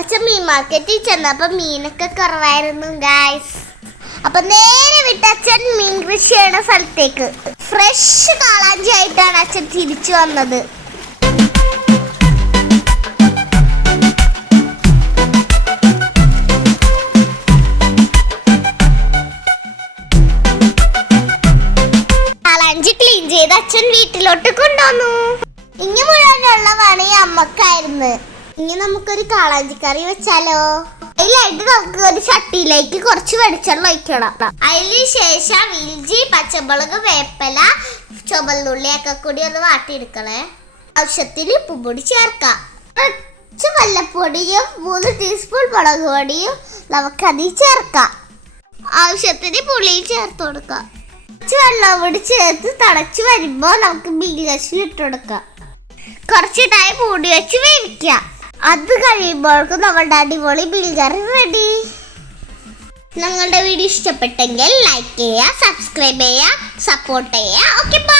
അച്ഛൻ മീൻ മാർക്കറ്റിൽ ചെന്നപ്പോ മീനൊക്കെ കുറവായിരുന്നു ഗായ്സ്. അപ്പൊ നേരെ വിട്ട് അച്ഛൻ മീൻ കൃഷി ചെയ്യണ സ്ഥലത്തേക്ക് ഫ്രഷ് കാളാഞ്ചി ആയിട്ടാണ് അച്ഛൻ തിരിച്ചു വന്നത്. കാളാഞ്ചി ക്ലീൻ ചെയ്ത് അച്ഛൻ വീട്ടിലോട്ട് കൊണ്ടുവന്നു. ഇനി മുഴുവനുള്ള പണി അമ്മക്കായിരുന്നു. ഇനി നമുക്കൊരു കാളാഞ്ചി കറി വെച്ചാലോ? അതിലായിട്ട് നമുക്ക് ഒരു ചട്ടിയിലേക്ക് കുറച്ച് വെളിച്ചെണ്ണ ഒഴിക്കണം. അതിന് ശേഷം ഇഞ്ചി, പച്ചമുളക്, വേപ്പില, ചുവന്നുള്ളിയൊക്കെ കൂടി ഒന്ന് വാട്ടിയെടുക്കണേ. ആവശ്യത്തിന് ഉപ്പുപൊടി ചേർക്കാം. കുറച്ച് മല്ലപ്പൊടിയും 3 ടീസ്പൂൺ മുളക് പൊടിയും നമുക്കതിൽ ചേർക്കാം. ആവശ്യത്തിന് പുളിയും ചേർത്ത് കൊടുക്കാം. കുറച്ച് വെള്ളം കൂടി ചേർത്ത് തിളച്ച് വരുമ്പോൾ നമുക്ക് മീൻ കഷ്ണം ഇട്ട് കൊടുക്കാം. കുറച്ച് ടൈം മൂടി വെച്ച് വേവിക്കാം. അത് കഴിയുമ്പോഴേക്കും നമ്മുടെ അടിപൊളി മീൻ കറി റെഡി. ഞങ്ങളുടെ വീഡിയോ ഇഷ്ടപ്പെട്ടെങ്കിൽ ലൈക്ക് ചെയ്യുക, സബ്സ്ക്രൈബ് ചെയ്യുക, സപ്പോർട്ട് ചെയ്യുക. Okay, by.